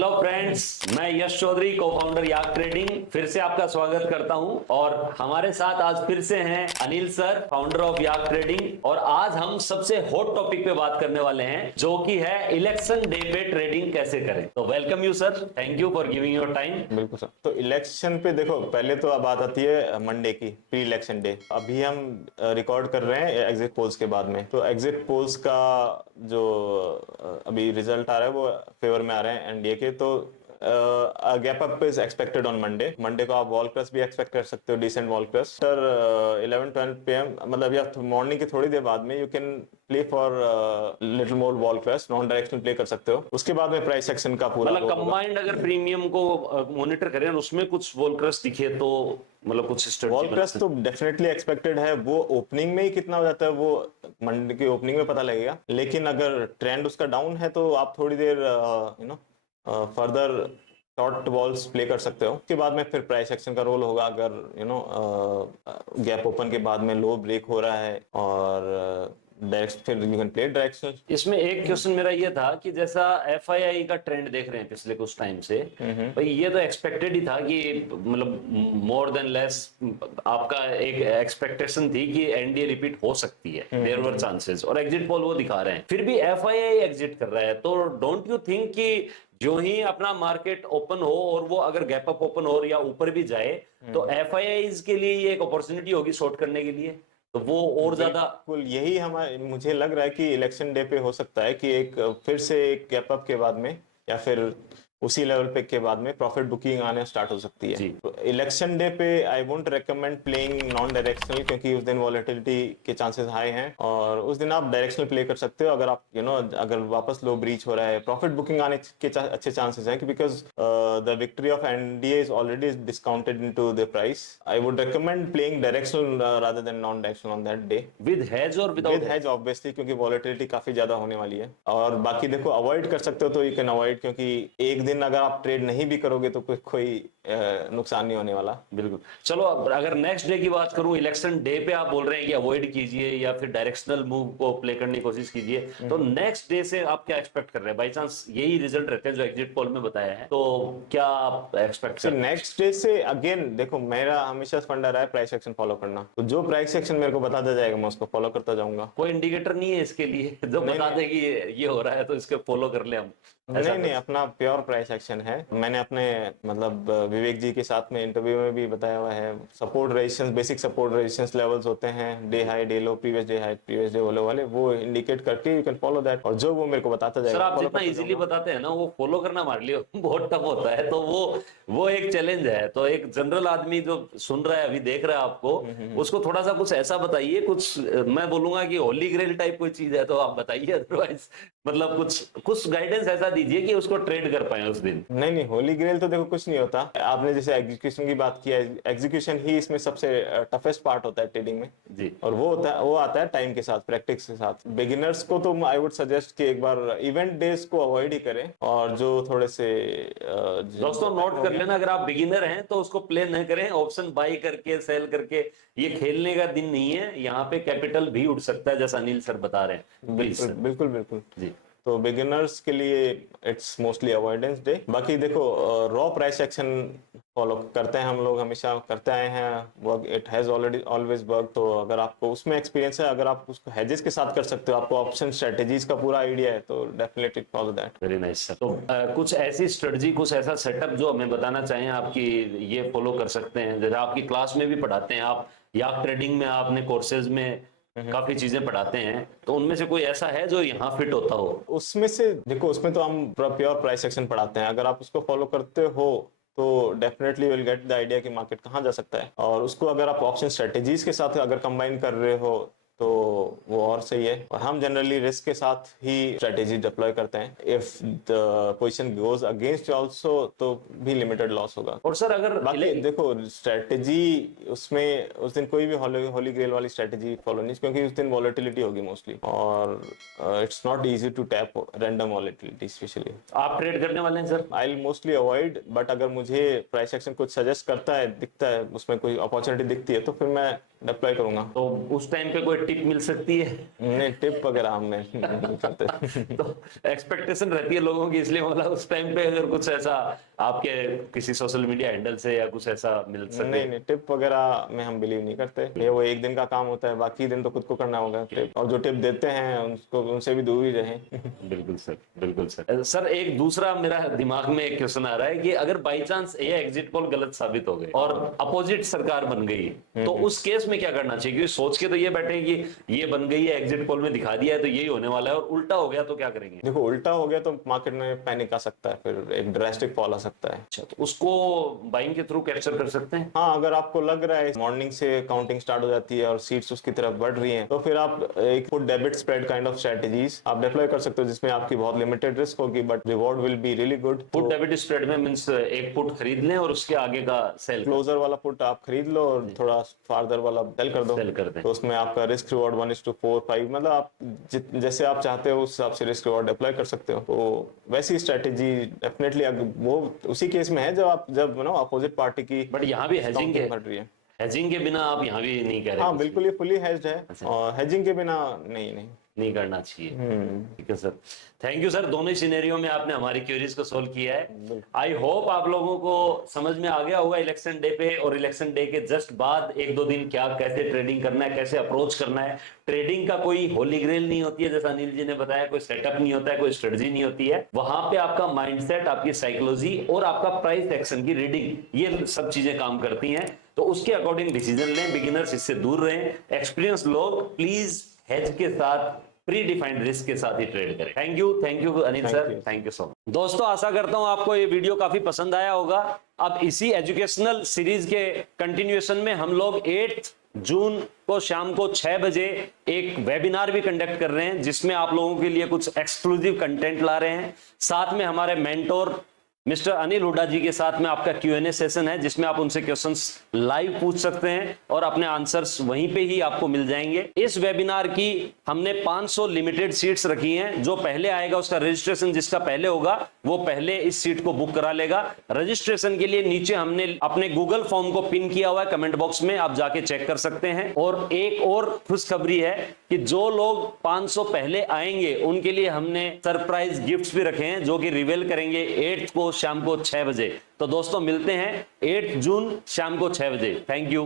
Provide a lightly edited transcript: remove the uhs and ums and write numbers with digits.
Hello friends, मैं यश चौधरी, को founder याक trading, फिर से आपका स्वागत करता हूं। और हमारे साथ आज फिर से हैं Anil sir, founder of yak trading. और आज हम सबसे हॉट टॉपिक पे बात करने वाले हैं, जो कि है इलेक्शन डे पे ट्रेडिंग कैसे करें। तो welcome you sir, thank you for giving your time. बिल्कुल सर। तो इलेक्शन पे देखो, पहले तो अब बात आती है मंडे की, प्री इलेक्शन डे। अभी हम रिकॉर्ड कर रहे हैं एग्जिट पोल्स के बाद में। तो एग्जिट पोल्स का जो अभी रिजल्ट आ रहा है वो फेवर में आ रहे हैं एनडीए के। तो gap up is expected on Monday को आप वॉल क्रॉस भी एक्सपेक्ट कर सकते हो, decent wall cross sir. 11-12 PM मतलब या मॉर्निंग की थोड़ी देर बाद में you can play for little more wall cross, non directional play कर सकते हो। उसके बाद में प्राइस एक्शन का पूरा मतलब कंबाइंड अगर प्रीमियम को मॉनिटर करें और उसमें कुछ वॉल क्रॉस दिखे तो मतलब कुछ वॉल क्रॉस तो डेफिनेटली एक्सपेक्टेड है। वो ओपनिंग में ही कितना हो जाता है वो मंडे की ओपनिंग में पता लगेगा। लेकिन अगर ट्रेंड उसका डाउन है तो आप थोड़ी देर फर्दर शॉर्ट वॉल्स प्ले कर सकते हो। उसके बाद में फिर प्राइस एक्शन का रोल होगा। अगर गैप ओपन के बाद में लो ब्रेक हो रहा है और फिर यू कैन प्ले डायरेक्शन। इसमें एक क्वेश्चन मेरा ये था कि जैसा एफआईआई का ट्रेंड देख रहे हैं पिछले कुछ टाइम से, भाई ये तो एक्सपेक्टेड ही था कि मतलब मोर देन लेस आपका एक एक्सपेक्टेशन थी कि एनडीए रिपीट हो सकती है, देयर वर चांसेस, और एग्जिट पोल वो दिखा रहे हैं। फिर भी एफआईआई एग्जिट कर रहा है, तो डोंट यू थिंक कि जो ही अपना मार्केट ओपन हो और वो अगर गैप अप ओपन हो या ऊपर भी जाए तो एफआईआईज के लिए ये एक अपॉर्चुनिटी होगी शॉर्ट करने के लिए, तो वो और ज्यादा। बिल्कुल यही हमारे मुझे लग रहा है कि इलेक्शन डे पे हो सकता है कि एक फिर से एक गैप अप के बाद में या फिर उसी लेवल पे के बाद में प्रॉफिट बुकिंग आने स्टार्ट हो सकती है। तो इलेक्शन डे पे I won't recommend playing non directional, क्योंकि उस दिन वॉलेटिलिटी के चांसेस हाई हैं और उस दिन आप डायरेक्शनल प्ले कर सकते हो। अगर आप अगर वापस लो ब्रीच हो रहा है, प्रॉफिट बुकिंग आने के अच्छे चांसेस हैं, because the victory of NDA is already discounted into the price. I would recommend playing directional rather than non directional on that day, with hedge और विदाउट हेज ऑब्वियसली, क्योंकि volatility काफी ज्यादा होने वाली है। और बाकी देखो, अवॉइड कर सकते हो तो यू कैन अवॉइड, क्योंकि एक दिन अगर आप ट्रेड नहीं भी करोगे तो कोई नुकसान नहीं होने वाला। बिल्कुल। चलो अगर नेक्स्ट डे की बात करूं, इलेक्शन डे पे आप बोल रहे हैं कि अवॉइड कीजिए या फिर डायरेक्शनल मूव को प्ले करने की कोशिश कीजिए, तो नेक्स्ट डे से आप क्या एक्सपेक्ट कर रहे हैं? बाई चांस यही रिजल्ट रहते हैं जो एग्जिट पोल में बताया है, तो क्या आप एक्सपेक्ट कर? नेक्स्ट डे से अगेन देखो, मेरा हमेशा फंडा रहा है प्राइस एक्शन फॉलो करना। तो जो प्राइस एक्शन मेरे को बताता जाएगा मैं उसको फॉलो करता जाऊंगा। कोई इंडिकेटर नहीं है इसके लिए जो बता दे कि ये हो रहा है तो इसके फॉलो कर ले हम? नहीं, अपना प्योर प्राइस एक्शन है। मैंने अपने मतलब विवेक जी के साथ में इंटरव्यू में भी बताया हुआ है। Support resistance, basic support resistance levels होते हैं, डे हाई, डे लो, previous day high, previous day लो वाले, वो इंडिकेट करके यू कैन फॉलो दैट। और जो वो मेरे को बताता जाएगा। सर आप जितना इजीली बताते हैं ना, वो फॉलो करना हमारे लिए बहुत टफ होता है, तो वो एक चैलेंज है। तो एक जनरल आदमी जो सुन रहा है, अभी देख रहा है आपको, उसको थोड़ा सा कुछ ऐसा बताइए, कुछ मैं बोलूंगा कि होली ग्रेल टाइप कोई चीज है तो आप बताइए, अदरवाइज मतलब कुछ गाइडेंस ऐसा दीजिए कि उसको ट्रेड कर पाए उस दिन। नहीं, होली ग्रेल तो देखो कुछ नहीं होता। आपने जैसे एग्जीक्यूशन की बात की है, एग्जीक्यूशन ही इसमें सबसे टफेस्ट पार्ट होता है ट्रेडिंग में जी। और वो आता है टाइम के साथ, प्रैक्टिस के साथ। बिगिनर्स को तो आई वुड सजेस्ट कि एक बार इवेंट डेज को अवॉइड ही करें। और जो थोड़े से दोस्तों नोट कर लेना, अगर आप बिगिनर हैं तो उसको प्ले न करें, ऑप्शन बाई करके सेल करके। ये खेलने का दिन नहीं है, यहाँ पे कैपिटल भी उठ सकता है, जैसा अनिल सर बता रहे हैं। बिल्कुल जी। तो बिगिनर्स के लिए इट्स मोस्टली अवॉइडेंस डे। बाकी देखो, रॉ प्राइस एक्शन फॉलो करते हैं हम लोग, हमेशा करते आए हैं work. It has always work. तो अगर आपको उसमें एक्सपीरियंस है, अगर आप उसको हेजेस के साथ कर सकते हो, आपको ऑप्शन स्ट्रेटेजीज का पूरा आइडिया है, तो definitely follow that. Very nice sir. तो कुछ ऐसी स्ट्रेटजी, कुछ ऐसा सेटअप जो हमें बताना चाहें आपकी, ये फॉलो कर सकते हैं? जैसे आपकी क्लास में भी पढ़ाते हैं आप, याक ट्रेडिंग में आपने कोर्सेज में काफी चीजें पढ़ाते हैं, तो उनमें से कोई ऐसा है जो यहाँ फिट होता हो? उसमें से देखो, उसमें तो हम प्योर प्राइस एक्शन पढ़ाते हैं। अगर आप उसको फॉलो करते हो तो definitely will get the idea कि मार्केट कहाँ जा सकता है। और उसको अगर आप ऑप्शन स्ट्रेटेजीज के साथ अगर कंबाइन कर रहे हो तो वो और सही है। और हम जनरली रिस्क के साथ ही स्ट्रेटेजी डिप्लॉय करते हैं। If the position goes against also तो भी लिमिटेड लॉस होगा। और सर अगर बाकी देखो, स्ट्रेटेजी उसमें उस दिन कोई भी होली ग्रेल वाली स्ट्रेटेजी फॉलो नहीं, क्योंकि उस दिन वॉलेटिलिटी होगी मोस्टली और it's not easy to tap random volatility specially. आप ट्रेड करने वाले हैं sir? I will mostly avoid, but अगर मुझे प्राइस एक्शन कुछ सजेस्ट करता है, दिखता है उसमें कोई अपॉर्चुनिटी दिखती है, तो फिर मैं डिप्लॉय करूंगा। तो उस टाइम पे कोई टिप मिल सकती है? नहीं, टिप वगैरह हम नहीं करते। तो एक्सपेक्टेशन रहती है लोगों की, इसलिए मतलब उस टाइम पे अगर कुछ ऐसा आपके किसी सोशल मीडिया हैंडल से या कुछ ऐसा मिल सके? नहीं, टिप वगैरह में हम बिलीव नहीं करते। ये वो एक दिन का काम होता है, बाकी दिन तो खुद को करना होगा टिप, और जो टिप देते हैं उनको, उनसे भी दूर ही रहें। बिल्कुल सर, बिल्कुल सर। सर एक दूसरा मेरा दिमाग में एक क्वेश्चन आ रहा है कि अगर बाई चांस ये एग्जिट पोल गलत साबित हो गए और अपोजिट सरकार बन गई, तो उस केस में क्या करना चाहिए? क्योंकि सोच के तो ये बैठे कि ये बन गई है, एग्जिट पोल में दिखा दिया है तो यही होने वाला है, और उल्टा हो गया तो क्या करेंगे? देखो, उल्टा हो गया तो मार्केट में पैनिक आ सकता है, फिर एक ड्रास्टिक फॉल आ सकता है। अच्छा, तो उसको बाइंग के थ्रू कैप्चर कर सकते हैं? हाँ, अगर आपको लग रहा है मॉर्निंग से काउंटिंग स्टार्ट हो जाती है और सीट्स उसकी तरफ बढ़ रही हैं, तो फिर आप एक put debit spread kind of strategies आप डिप्लॉय कर सकते हो, जिसमें आपकी बहुत लिमिटेड रिस्क होगी but reward will be really good. Put debit spread में मींस एक पुट खरीद लें और उसके आगे का सेल, क्लोजर वाला पुट आप खरीद लो और थोड़ा फार्दर वाला सेल कर दो, सेल कर दें। तो उसमें आपका रिस्क रिवॉर्ड 1:4, 5, मतलब आप जैसे आप चाहते हो उस हिसाब से रिस्क रिवॉर्ड अप्लाई कर सकते हो। तो वैसी स्ट्रेटेजी डेफिनेटली वो उसी केस में है जब अपोजिट पार्टी की बट यहाँ भी हेजिंग बढ़ रही है। हेजिंग के बिना आप यहाँ भी नहीं कह रहे? हाँ बिल्कुल, ये फुली हेज्ड है, और हेजिंग के बिना नहीं करना चाहिए। ठीक है सर, थैंक यू सर। दोनों ही सिनेरियो में आपने हमारी क्वेरीज को सोल्व किया है। आई होप आप लोगों को समझ में आ गया होगा इलेक्शन डे पे और इलेक्शन डे के जस्ट बाद 1-2 दिन क्या कैसे ट्रेडिंग करना है, कैसे अप्रोच करना है। ट्रेडिंग का कोई होली ग्रेल नहीं होती है, जैसा अनिल जी ने बताया, कोई सेटअप नहीं होता है, कोई स्ट्रेटजी नहीं होती है। वहां पे आपका माइंडसेट, आपकी साइकोलॉजी और आपका प्राइस एक्शन की रीडिंग, ये सब चीजें काम करती हैं। तो उसके अकॉर्डिंग डिसीजन लें। बिगिनर्स इससे दूर रहें। एक्सपीरियंस लोग प्लीज हेज के साथ, प्री डिफाइंड रिस्क के साथ ही ट्रेड करें। Thank you Anil sir, thank you so much. दोस्तों, आशा करता हूं आपको ये वीडियो काफी पसंद आया होगा। अब इसी एजुकेशनल सीरीज के कंटिन्यूएशन में हम लोग 8 जून को शाम को 6 बजे एक वेबिनार भी कंडक्ट कर रहे हैं, जिसमें आप लोगों के लिए कुछ एक्सक्लूसिव कंटेंट ला रहे हैं। साथ में हमारे मेंटोर मिस्टर अनिल हुड्डा जी के साथ में आपका Q&A सेशन है, जिसमें आप उनसे क्वेश्चंस लाइव पूछ सकते हैं और अपने आंसर्स वहीं पे ही आपको मिल जाएंगे। इस वेबिनार की हमने 500 लिमिटेड सीट्स रखी हैं। जो पहले आएगा उसका रजिस्ट्रेशन, जिसका पहले होगा वो पहले इस सीट को बुक करा लेगा। रजिस्ट्रेशन के लिए नीचे हमने अपने गूगल फॉर्म को पिन किया हुआ है कमेंट बॉक्स में, आप जाके चेक कर सकते हैं। और एक और खुशखबरी है कि जो लोग 500 पहले आएंगे उनके लिए हमने सरप्राइज गिफ्ट्स भी रखे हैं, जो कि रिवील करेंगे 8 को शाम को 6 बजे। तो दोस्तों, मिलते हैं 8 जून शाम को 6 बजे। Thank you.